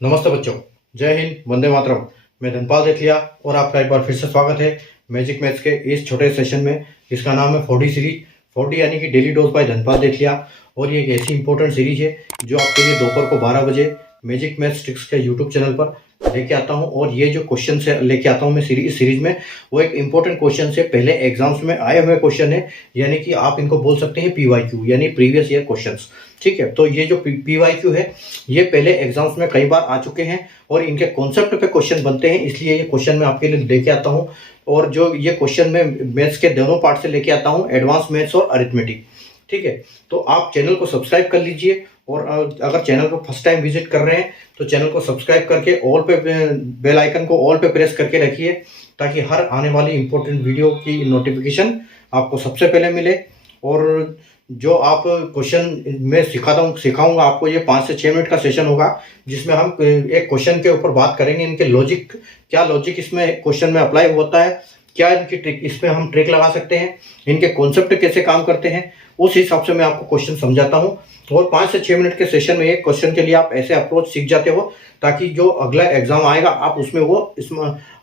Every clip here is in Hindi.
नमस्ते बच्चों, जय हिंद, वंदे मातरम। मैं धनपाल देथिया और आपका एक बार फिर से स्वागत है मैजिक मैथ्स के इस छोटे सेशन में। इसका नाम है 4D सीरीज। 4D यानी कि डेली डोज बाय धनपाल देथिया। और ये एक ऐसी इंपॉर्टेंट सीरीज है जो आपके लिए दोपहर को 12 बजे मैजिक मैथ्स ट्रिक्स के यूट्यूब चैनल पर लेके आता हूँ। और ये जो क्वेश्चन से लेके आता हूँ मैं सीरीज में, वो एक इंपॉर्टेंट क्वेश्चन से पहले एग्जाम्स में आए हुए क्वेश्चन है, यानी कि आप इनको बोल सकते हैं PYQ यानी प्रीवियस ईयर क्वेश्चंस। ठीक है, तो ये जो PYQ है ये पहले एग्जाम्स में कई बार आ चुके हैं और इनके कॉन्सेप्ट पे क्वेश्चन बनते हैं, इसलिए ये क्वेश्चन मैं आपके लिए लेके आता हूँ। और जो ये क्वेश्चन मैं मैथ्स के दोनों पार्ट से लेके आता हूँ, एडवांस मैथ्स और अरिथमेटिक। ठीक है, तो आप चैनल को सब्सक्राइब कर लीजिए। और अगर चैनल को फर्स्ट टाइम विजिट कर रहे हैं तो चैनल को सब्सक्राइब करके ऑल पे बेल आइकन को ऑल पे प्रेस करके रखिए, ताकि हर आने वाली इंपॉर्टेंट वीडियो की नोटिफिकेशन आपको सबसे पहले मिले। और जो आप क्वेश्चन मैं सिखाऊंगा आपको, ये 5 से 6 मिनट का सेशन होगा, जिसमें हम एक क्वेश्चन के ऊपर बात करेंगे। इनके लॉजिक, क्या लॉजिक इसमें क्वेश्चन में अप्लाई होता है, क्या इनकी ट्रिक, इसमें हम ट्रिक लगा सकते हैं, इनके कॉन्सेप्ट कैसे काम करते हैं, उस हिसाब से मैं आपको क्वेश्चन समझाता हूँ। और 5 से 6 मिनट के सेशन में एक क्वेश्चन के लिए आप ऐसे अप्रोच सीख जाते हो, ताकि जो अगला एग्जाम आएगा आप उसमें वो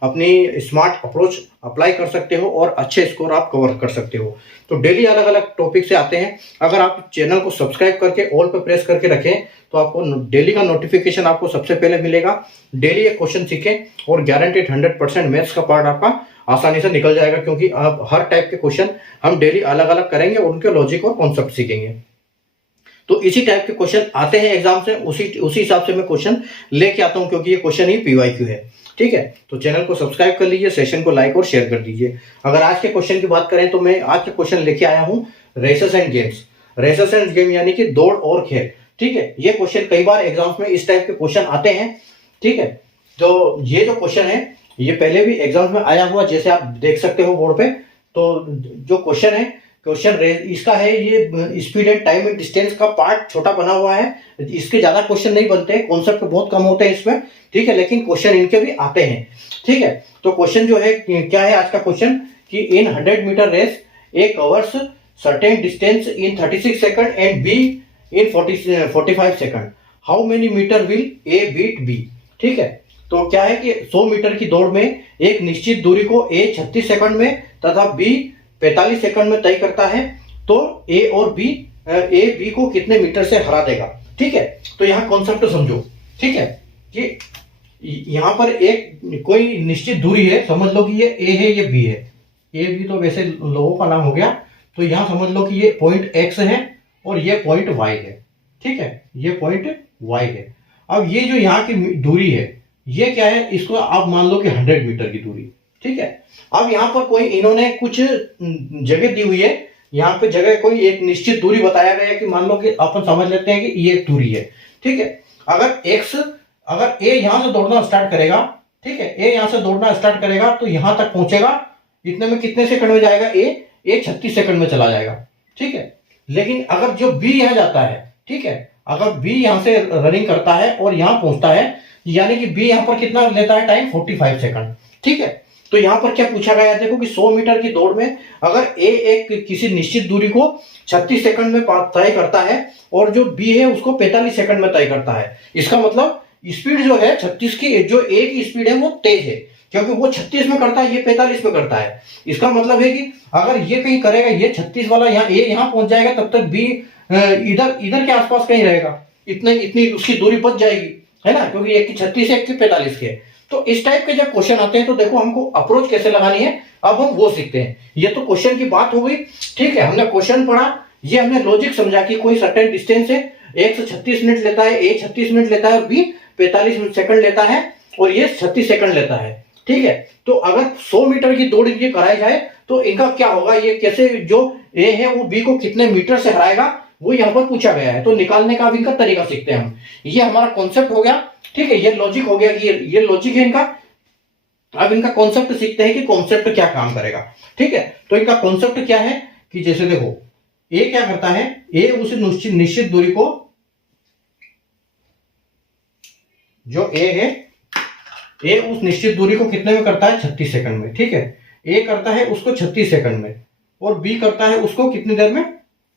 अपनी स्मार्ट अप्रोच अप्लाई कर सकते हो और अच्छे स्कोर आप कवर कर सकते हो। तो डेली अलग अलग टॉपिक से आते हैं। अगर आप चैनल को सब्सक्राइब करके ऑल पे प्रेस करके रखें तो आपको डेली का नोटिफिकेशन आपको सबसे पहले मिलेगा। डेली एक क्वेश्चन सीखें और गारंटेड 100% मैथ्स का पार्ट आपका आसानी से निकल जाएगा, क्योंकि आप हर टाइप के क्वेश्चन हम डेली अलग अलग करेंगे और उनके लॉजिक और कॉन्सेप्ट सीखेंगे। तो इसी टाइप के क्वेश्चन आते हैं एग्जाम से, उसी हिसाब से मैं क्वेश्चन लेके आता हूं, क्योंकि ये क्वेश्चन ही PYQ है। ठीक है, तो चैनल को सब्सक्राइब कर लीजिए, सेशन को लाइक और शेयर कर दीजिए। अगर आज के क्वेश्चन की बात करें तो मैं आज के क्वेश्चन लेके आया हूं races and games. Races and game यानी कि दौड़ और खेल। ठीक है, ये क्वेश्चन कई बार एग्जाम्स में इस टाइप के क्वेश्चन आते हैं। ठीक है, तो ये जो क्वेश्चन है ये पहले भी एग्जाम्स में आया हुआ, जैसे आप देख सकते हो बोर्ड पे। तो जो क्वेश्चन है, क्वेश्चन इसका है, ये speed and time and distance का पार्ट छोटा बना हुआ है। इसके ज्यादा क्वेश्चन नहीं बनते हैं, कॉन्सेप्ट बहुत कम होते हैं इसमें। ठीक है, लेकिन क्वेश्चन इनके भी आते हैं। ठीक है, तो क्वेश्चन जो है क्या है आज का क्वेश्चन, कि in 100 metre race A covers certain distance in 36 second and B in 45 second, how many metre will A beat B. ठीक है, तो क्या है कि 100 मीटर की दौड़ में एक निश्चित दूरी को ए 36 सेकंड में तथा बी 45 सेकंड में तय करता है, तो ए बी को कितने मीटर से हरा देगा। ठीक है, तो यहाँ कॉन्सेप्ट समझो। ठीक है, कि यहाँ पर एक कोई निश्चित दूरी है, समझ लो कि ये ए है, ये बी है। ए बी तो वैसे लोगों का नाम हो गया, तो यहाँ समझ लो कि ये पॉइंट X है और ये पॉइंट Y है। ठीक है, ये पॉइंट Y है। अब ये जो यहाँ की दूरी है ये क्या है, इसको आप मान लो कि 100 मीटर की दूरी। ठीक है, अब यहाँ पर कोई इन्होंने कुछ जगह दी हुई है, यहाँ पे जगह कोई एक निश्चित दूरी बताया गया है, कि मान लो कि अपन समझ लेते हैं कि ये दूरी है। ठीक है, अगर ए यहां से दौड़ना स्टार्ट करेगा, ठीक है, ए यहां से दौड़ना स्टार्ट करेगा तो यहां तक पहुंचेगा, इतने में कितने सेकंड में जाएगा, ए 36 सेकंड में चला जाएगा। ठीक है, लेकिन अगर जो बी यहां जाता है, ठीक है, अगर बी यहां से रनिंग करता है और यहां पहुंचता है, यानी कि बी यहां पर कितना लेता है टाइम, 45 सेकंड। ठीक है, तो यहां पर क्या पूछा गया है, देखो कि 100 मीटर की दौड़ में अगर ए एक किसी निश्चित दूरी को 36 सेकंड में तय करता है और जो बी है उसको 45 सेकंड में तय करता है, इसका मतलब स्पीड जो है 36 की, जो ए की स्पीड है वो तेज है, क्योंकि वो 36 में करता है, ये 45 में करता है। इसका मतलब है कि अगर ये कहीं करेगा, ये 36 वाला यहाँ ए यहाँ पहुंच जाएगा, तब तक बी इधर के आसपास कहीं रहेगा, इतनी उसकी दूरी बच जाएगी, है ना, क्योंकि एक की 36 है, एक की 45 के। तो इस टाइप के जब क्वेश्चन आते हैं तो देखो हमको अप्रोच कैसे लगानी है, अब हम वो सीखते हैं। ये तो क्वेश्चन की बात हो गई। ठीक है, हमने क्वेश्चन पढ़ा, ये हमने लॉजिक समझा कि कोई सर्टेन डिस्टेंस है, एक से 36 मिनट लेता है, ए 36 मिनट लेता है और बी 45 सेकंड लेता है और ये 36 सेकंड लेता है। ठीक है, तो अगर 100 मीटर की दौड़ ये कराई जाए तो इनका क्या होगा, ये कैसे जो ए है वो बी को कितने मीटर से हराएगा, वो यहाँ पर पूछा गया है। तो निकालने का अब इनका तरीका सीखते हैं हम। ये हमारा कॉन्सेप्ट हो गया। ठीक है, ये लॉजिक हो गया कि ये लॉजिक है इनका। अब इनका कॉन्सेप्ट सीखते हैं कि कॉन्सेप्ट क्या काम करेगा। ठीक है, तो इनका कॉन्सेप्ट क्या है, कि जैसे देखो ए क्या करता है, ए उस निश्चित दूरी को, जो ए है, ए उस निश्चित दूरी को कितने में करता है, 36 सेकंड में। ठीक है, ए करता है उसको 36 सेकंड में और बी करता है उसको कितनी देर में,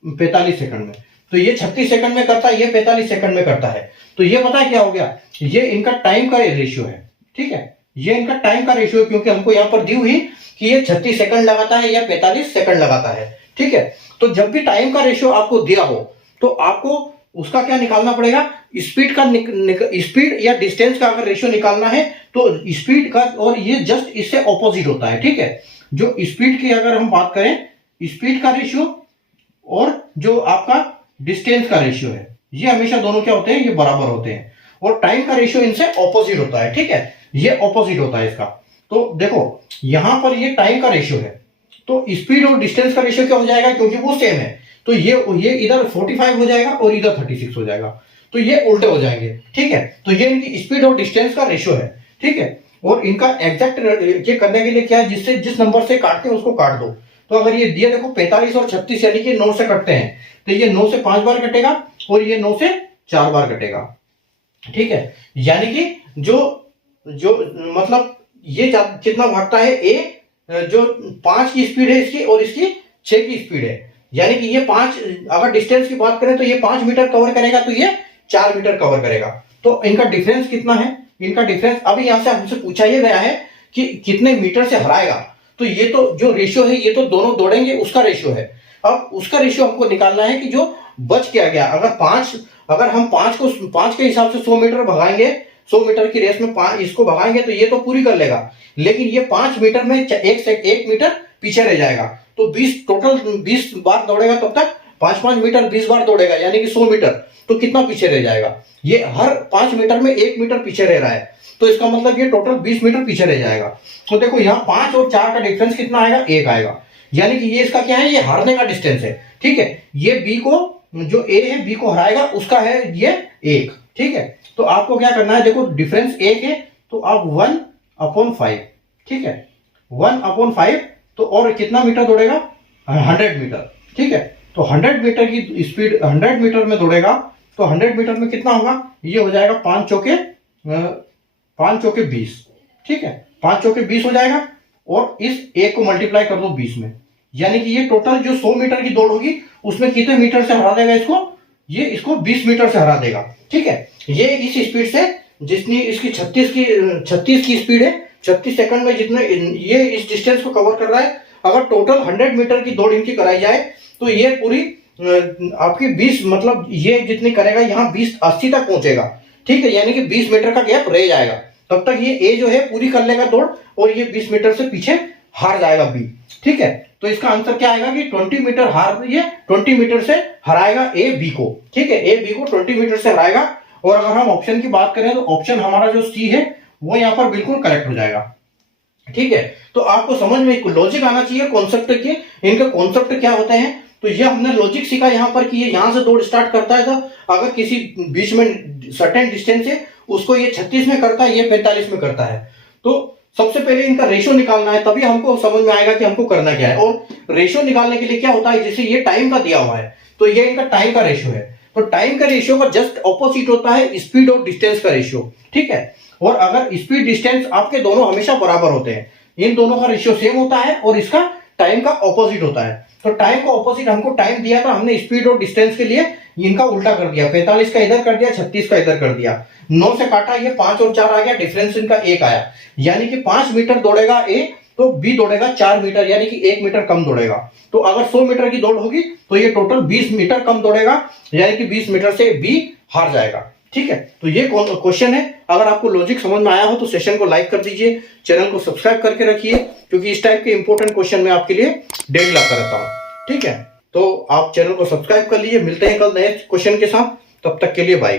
45 सेकंड में। तो ये 36 सेकंड में करता है, ये 45 सेकंड में करता है। तो ये पता है क्या हो गया, ये इनका टाइम का रेशियो है। ठीक है, ये इनका टाइम का रेशियो है, क्योंकि हमको यहाँ पर दी हुई कि ये 36 सेकंड लगाता है या 45 सेकंड लगाता है। ठीक है, तो जब भी टाइम का रेशियो आपको दिया हो तो आपको उसका क्या निकालना पड़ेगा, स्पीड का स्पीड या डिस्टेंस का अगर रेशियो निकालना है तो स्पीड का, और ये जस्ट इससे ऑपोजिट होता है। ठीक है, जो स्पीड की अगर हम बात करें, स्पीड का रेशियो और जो आपका डिस्टेंस का रेशियो है, ये हमेशा दोनों क्या होते हैं, ये बराबर होते हैं। और टाइम का रेशियो इनसे ऑपोजिट होता है। ठीक है, ये ऑपोजिट होता है इसका। तो देखो यहां पर ये टाइम का रेशियो है, तो स्पीड और डिस्टेंस का रेशियो क्या हो जाएगा, क्योंकि वो सेम है, तो ये इधर 45 हो जाएगा और इधर 36 हो जाएगा, तो ये उल्टे हो जाएंगे। ठीक है, तो ये इनकी स्पीड और डिस्टेंस का रेशियो है। ठीक है, और इनका एग्जैक्ट ये करने के लिए क्या है, जिससे जिस नंबर से काटते हैं उसको काट दो। तो अगर ये दिया देखो 45 और 36 यानी कि 9 से कटते हैं, तो ये 9 से 5 बार कटेगा और ये 9 से 4 बार कटेगा। ठीक है, यानी कि जो जो मतलब ये कितना भागता है, ए जो 5 की स्पीड है इसकी और इसकी 6 की स्पीड है, यानी कि ये 5, अगर डिस्टेंस की बात करें तो ये 5 मीटर कवर करेगा, तो ये 4 मीटर कवर करेगा। तो इनका डिफरेंस कितना है, इनका डिफरेंस अभी यहां से हमसे पूछा ही गया है कि कितने मीटर से हराएगा। तो ये तो जो रेशियो है ये तो दोनों दौड़ेंगे उसका रेशियो है। अब उसका रेशियो हमको निकालना है कि जो बच क्या गया, अगर हम 5 के हिसाब से 100 मीटर भगाएंगे, 100 मीटर की रेस में 5 इसको भगाएंगे तो ये तो पूरी कर लेगा, लेकिन ये 5 मीटर में 1 मीटर पीछे रह जाएगा। तो 20 बार दौड़ेगा, तब तक 5 मीटर 20 बार दौड़ेगा, यानी कि 100 मीटर, तो कितना पीछे रह जाएगा, ये हर 5 मीटर में 1 मीटर पीछे रह रहा है, तो इसका मतलब ये टोटल 20 मीटर पीछे रह जाएगा। तो देखो यहाँ 5 और 4 का डिफरेंस कितना आएगा, 1 आएगा, यानी कि ये इसका क्या है, ये हारने का डिस्टेंस है। ठीक है, ये बी को, जो ए है बी को हराएगा, उसका है ये 1। ठीक है, तो आपको क्या करना है, देखो डिफरेंस 1 है, तो आप 1/5। ठीक है, 1/5, तो और कितना मीटर दौड़ेगा, 100 मीटर। ठीक है, तो 100 मीटर की स्पीड 100 मीटर में दौड़ेगा, तो 100 मीटर में कितना होगा, ये हो जाएगा 5 चौके 20। ठीक है, 5 चौके 20 हो जाएगा, और इस 1 को मल्टीप्लाई कर दो 20 में, यानी कि ये टोटल जो 100 मीटर की दौड़ होगी उसमें कितने मीटर से हरा देगा इसको, ये इसको 20 मीटर से हरा देगा। ठीक है, ये इस स्पीड से, जितनी इसकी 36 की स्पीड है, 36 सेकंड में जितने ये इस डिस्टेंस को कवर कर रहा है, अगर टोटल 100 मीटर की दौड़ इनकी कराई जाए तो ये पूरी आपकी 20, मतलब ये जितनी करेगा यहाँ 20-80 तक पहुंचेगा। ठीक है, यानी कि 20 मीटर का गैप रह जाएगा, तब तक ये ए जो है पूरी कर लेगा दौड़, और ये 20 मीटर से पीछे हार जाएगा बी। ठीक है, तो इसका आंसर क्या आएगा कि 20 मीटर ये 20 मीटर से हराएगा ए बी को। ठीक है, ए बी को 20 मीटर से हराएगा। और अगर हम ऑप्शन की बात करें तो ऑप्शन हमारा जो सी है वो यहाँ पर बिल्कुल करेक्ट हो जाएगा। ठीक है, तो आपको समझ में लॉजिक आना चाहिए कॉन्सेप्ट के, इनके कॉन्सेप्ट क्या होते हैं। तो ये हमने लॉजिक सीखा यहाँ पर कि ये यहाँ से दौड़ स्टार्ट करता है, तो अगर किसी बीच में सर्टेन डिस्टेंस है उसको ये 36 में करता है, ये 45 में करता है। तो सबसे पहले इनका रेशियो निकालना है, तभी हमको समझ में आएगा कि हमको करना क्या है। और रेशियो निकालने के लिए क्या होता है, जैसे ये टाइम का दिया हुआ है तो ये इनका टाइम का रेशियो है, तो टाइम का रेशियो का जस्ट ऑपोजिट होता है स्पीड और डिस्टेंस का रेशियो। ठीक है, और अगर स्पीड डिस्टेंस आपके दोनों हमेशा बराबर होते हैं, इन दोनों का रेशियो सेम होता है और इसका टाइम का ऑपोजिट होता है। तो टाइम का ऑपोजिट हमको टाइम दिया था, हमने स्पीड और डिस्टेंस के लिए इनका उल्टा कर दिया, 45 का इधर कर दिया, 36 का इधर कर दिया, 9 से काटा, ये 5 और 4 आ गया, डिफरेंस इनका 1 आया, यानी कि 5 मीटर दौड़ेगा ए, तो बी दौड़ेगा 4 मीटर, यानी कि 1 मीटर कम दौड़ेगा। तो अगर 100 मीटर की दौड़ होगी तो ये टोटल 20 मीटर कम दौड़ेगा, यानी कि 20 मीटर से बी हार जाएगा। ठीक है, तो ये क्वेश्चन है। अगर आपको लॉजिक समझ में आया हो तो सेशन को लाइक कर दीजिए, चैनल को सब्सक्राइब करके रखिए, क्योंकि इस टाइप के इंपॉर्टेंट क्वेश्चन मैं आपके लिए डेली लाता रहता हूँ। ठीक है, तो आप चैनल को सब्सक्राइब कर लीजिए। मिलते हैं कल नए क्वेश्चन के साथ, तब तक के लिए बाय।